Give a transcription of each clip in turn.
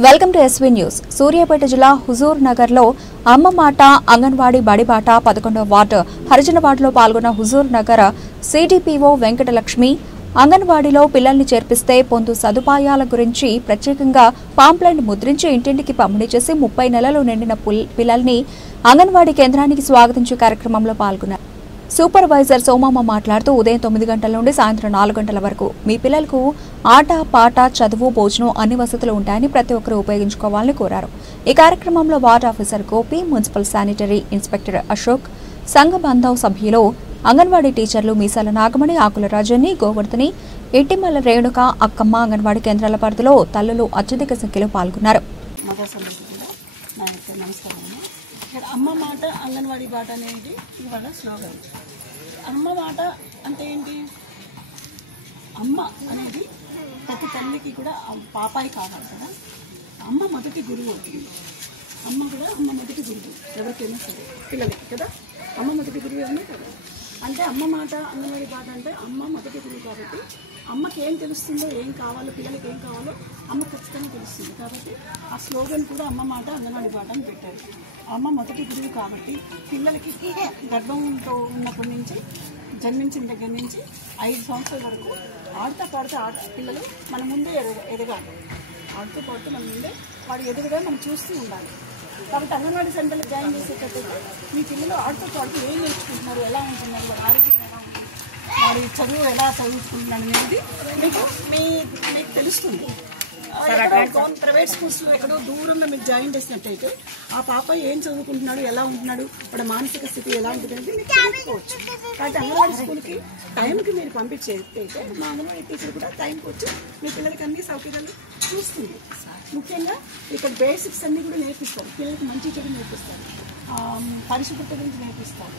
Welcome to SV news. Suryapet జిల్లా హుజూర్ నగర్ లో అమ్మ మాట అంగన్వాడీ బడిబాట 11వ వార్డు హరిజనవాడలో పాల్గొన్న హుజూర్ నగర్ సిడిపిఓ వెంకటలక్ష్మి అంగన్వాడీలో పిల్లల్ని చేర్పిస్తే పొందు సదుపాయాల గురించి ప్రత్యేకంగా పాంప్లెట్ ముద్రించి ఇంటింటికి పంపిణీ చేసి 30 నెలలు నిండిన పిల్లల్ని అంగన్వాడీ కేంద్రానికి స్వాగతించే కార్యక్రమంలో పాల్గొన్నారు. సూపర్వైజర్ సోమమ్మ మాట్లాడుతూ ఉదయం 9 గంటల నుండి సాయంత్రం 4 గంటల వరకు మీ పిల్లలకు ఆట పాట చదువు భోజనం అన్ని వసతులు ఉంటాయని ప్రతి ఒక్కరూ ఉపయోగించుకోవాలని కోరారు. ఈ కార్యక్రమంలో ward officer Gopi, municipal sanitary inspector Ashok, సంఘ బంధవ్ సభ్యులు, అంగన్వాడీ టీచర్లు మీసాల నాగమణి, ఆకుల రాజన్ని, గోవర్ధని, ఇట్టిమల్ల రేణుక, అక్కమ్మ అంగన్వాడీ కేంద్రాల పరిధిలో తల్లులు అత్యధిక సంఖ్యలో పాల్గొన్నారు. అమ్మ మాట అంగన్వాడీ బాట అనేది ఇవాళ స్లోగన్. అమ్మ మాట అంటే ఏంటి? అమ్మ అనేది ప్రతి తల్లికి కూడా పాపాయి కావాలి కదా. అమ్మ మొదటి గురువు అవుతుంది. అమ్మ కూడా అమ్మ మొదటి గురువు ఎవరికైనా సరే, పిల్లలకి కదా. అమ్మ మొదటి గురువు ఏమన్నా కదా. అంటే అమ్మ మాట అంగన్వాడీ బాట అంటే అమ్మ మొదటి గురువు కాబట్టి అమ్మకి ఏం తెలుస్తుందో, ఏం కావాలో, పిల్లలకి ఏం కావాలో అమ్మ ఖచ్చితంగా తెలుస్తుంది. కాబట్టి ఆ స్లోగన్ కూడా అమ్మ మాట అంగన్వాడీ బాట అని పెట్టారు. అమ్మ మొదటి గురువు కాబట్టి పిల్లలకి గర్భంతో ఉన్నప్పటి నుంచి, జన్మించిన దగ్గర నుంచి 5 సంవత్సరాల వరకు ఆడుతూ పాడుతూ పిల్లలు మన ముందే ఎదగాలి. ఆడుతూ పాడుతూ మన ముందే వాడు ఎదుగుగా మనం చూస్తూ ఉండాలి. కాబట్టి అంగన్వాడీ సెంటర్లో జాయిన్ చేసేటట్టయితే మీ పిల్లలు ఆడుతూ పాడుతూ ఏం నేర్చుకుంటున్నారు, ఎలా ఉంటున్నారు, వాడి ఆరోగ్యం ఎలా ఉంటుంది, వాడి చదువు ఎలా చదువుకుంటున్నాడు అనేది మీకు తెలుస్తుంది. ప్రైవేట్ స్కూల్స్లో ఎక్కడో దూరంలో మీరు జాయిన్ చేసినట్టయితే ఆ పాప ఏం చదువుకుంటున్నాడు, ఎలా ఉంటున్నాడు, వాడి మానసిక స్థితి ఎలా ఉంటుంది అనేది మీకు తెలుసుకోవచ్చు. కాబట్టి అంగన్వాడీ స్కూల్కి టైంకి మీరు పంపించేటైతే మా అంగన్వాడీ టీచర్ కూడా టైంకి వచ్చి మీ పిల్లలకి అన్ని సౌకర్యాలు చూస్తుంది. ముఖ్యంగా ఇక్కడ బేసిక్స్ అన్నీ కూడా నేర్పిస్తారు. పిల్లలకి మంచి చెడు నేర్పిస్తారు, పరిశుభ్రత గురించి నేర్పిస్తారు.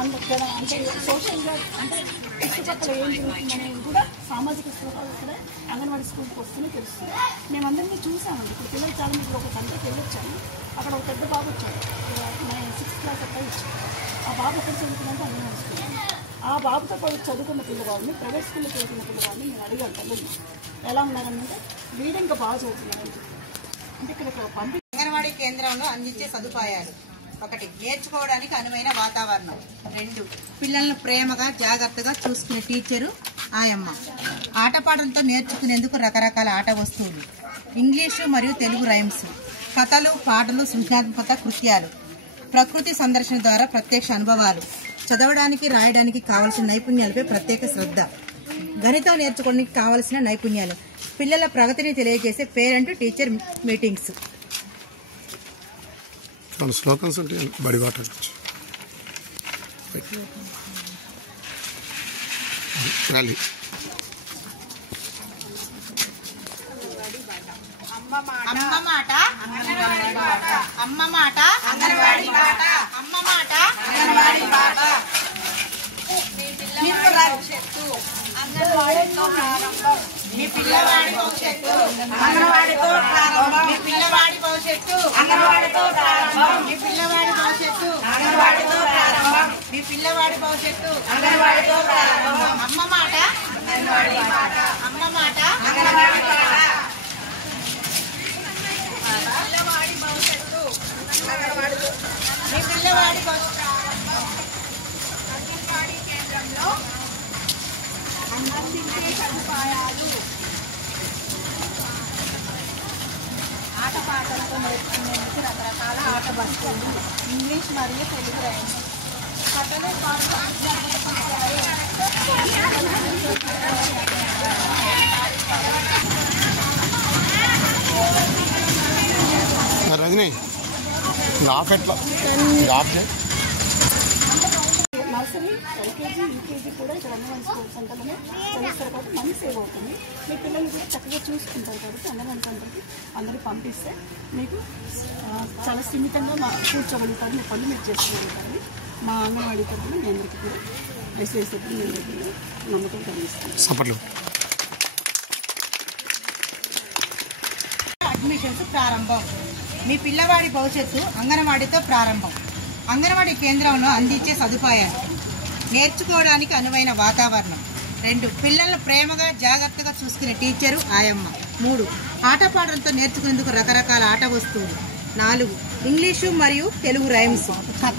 అందుకే అంటే సోషల్గా అంటే చుట్టుపక్కల ఏం జరుగుతుందనేది కూడా సామాజిక స్పృహాలు ఇక్కడ అంగన్వాడీ స్కూల్కి వస్తూనే తెలుస్తుంది. మేమందరినీ చూసామండి. ఇప్పుడు పిల్లలు చాలా మంది ఒక సంతకి వెళ్ళొచ్చాను. అక్కడ ఒక పెద్ద బాబు వచ్చాడు, 6th క్లాస్ అబ్బాయి వచ్చాడు. ఆ బాబు ఎక్కడ చదువుకున్నారంటే అంగన్వాడీ స్కూల్. ఆ బాబుతో పాటు చదువుకున్న పిల్లవాడిని, ప్రైవేట్ స్కూల్లో చదువుకున్న పిల్లవాడిని నేను అడిగాను, తల్లి ఎలా ఉన్నారనంటే వీడు ఇంకా బాగా చదువుతున్నారని చెప్పి. అంటే ఇక్కడ అంగన్వాడీ కేంద్రంలో అందించే సదుపాయాలు: 1. నేర్చుకోవడానికి అనువైన వాతావరణం. 2. పిల్లలను ప్రేమగా జాగ్రత్తగా చూసుకునే టీచరు ఆయమ్మ. ఆటపాటలతో నేర్చుకునేందుకు రకరకాల ఆట వస్తువులు, ఇంగ్లీషు మరియు తెలుగు రైమ్స్, కథలు, పాటలు, సృజనాత్మక కృత్యాలు, ప్రకృతి సందర్శన ద్వారా ప్రత్యక్ష అనుభవాలు, చదవడానికి రాయడానికి కావలసిన నైపుణ్యాలపై ప్రత్యేక శ్రద్ధ, గణితం నేర్చుకోవడానికి కావలసిన నైపుణ్యాలు, పిల్లల ప్రగతిని తెలియజేసే పేరెంట్ టీచర్ మీటింగ్స్. స్లోగన్స్ అంటే బడి బాట ర్యాలీ. అమ్మ మాట అంగన్వాడీ బాట, అమ్మ మాట అంగన్వాడీ బాట, అమ్మ మాట అంగన్వాడీ బాట. అంగన్వాడీతో ప్రారంభం, మీ పిల్లవాడి భవిష్యత్తు అంగన్వాడీతో ప్రారంభం, మీ పిల్లవాడి భవిష్యత్తు అంగన్వాడీతో ప్రారంభం, మీ పిల్లవాడి భవిష్యత్తు అంగన్వాడీతో ప్రారంభం, మీ పిల్లవాడి భవిష్యత్తు అంగన్వాడీతో ప్రారంభం. అమ్మ మాట అంగన్వాడీ బాట, అమ్మ మాట అంగన్వాడీ బాట. పిల్లవాడి భవిష్యత్తు అంగన్వాడీతో, మీ పిల్లవాడి భవిష్యత్తు. అంగన్వాడీ కేంద్రంలో అందించే సదుపాయాలు: ఆటపాటలతో నేర్చుకునేందుకు రకరకాల ఆట వస్తువులు, ఇంగ్లీష్ మరియు తెలుగు రైమ్స్, కథలు, రజనీ నర్సరీ, ఎల్కేజీ, యూకేజీ కూడా ఇక్కడ అంగన్వాడీ స్కూల్ సెంటర్లోనే చదివిస్తారు కాబట్టి మనీ సేవ్ అవుతుంది. మీ పిల్లల్ని కూడా చక్కగా చూసుకుంటారు కాబట్టి అంగన్వాడీ సెంటర్కి అందరూ పంపిస్తే మీకు చాలా స్థిమితంగా కూర్చోగలుగుతారు, మీ పనులు మీరు చేసుకోగలుగుతారు. మా అంగన్వాడీ తరఫున మీ అందరికీ కూడా మెసేజ్ చెప్పి మీ అందరికీ నమ్మకం కలిగిస్తాను. అడ్మిషన్స్ ప్రారంభం, మీ పిల్లవాడి భవిష్యత్తు అంగన్వాడీతో ప్రారంభం. అంగన్వాడీ కేంద్రంలో అందించే సదుపాయాలు: నేర్చుకోవడానికి అనువైన వాతావరణం. 2. పిల్లలను ప్రేమగా జాగ్రత్తగా చూసుకునే టీచరు ఆయమ్మ. 3 ఆటపాటలతో నేర్చుకునేందుకు రకరకాల ఆట వస్తువులు. 4 ఇంగ్లీషు మరియు తెలుగు రైమ్స్.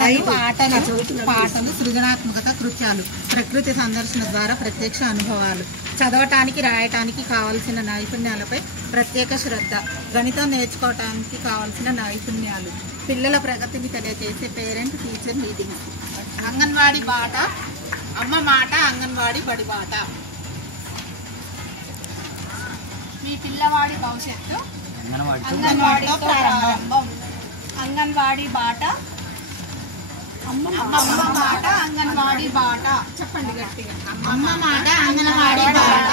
5 పాటలు, సృజనాత్మకత కృత్యాలు, ప్రకృతి సందర్శన ద్వారా ప్రత్యక్ష అనుభవాలు, చదవటానికి రాయటానికి కావలసిన నైపుణ్యాలపై ప్రత్యేక శ్రద్ధ, గణితం నేర్చుకోవటానికి కావలసిన నైపుణ్యాలు, పిల్లల ప్రగతిని తెలియజేసే పేరెంట్ టీచర్ మీటింగ్స్. అంగన్వాడీ బాట, అమ్మ మాట, అంగన్వాడీ బడి బాట. మీ పిల్లవాడి భవిష్యత్తు అంగన్వాడీతో ప్రారంభం. అంగన్వాడీ బాట, అమ్మ మాట, అంగన్వాడీ బాట. చెప్పండి గట్టిగా. అమ్మ మాట, అంగన్వాడీ బాట.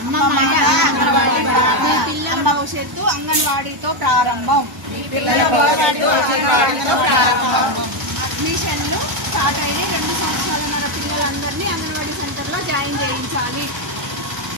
అమ్మ మాట, అంగన్వాడీ బాట. మీ పిల్లల భవిష్యత్తు అంగన్వాడీతో ప్రారంభం. అడ్మిషన్లు స్టార్ట్ అయినాయి. 2 సంవత్సరాల పిల్లలందరినీ అంగన్వాడీ సెంటర్లో జాయిన్ చేయించాలి.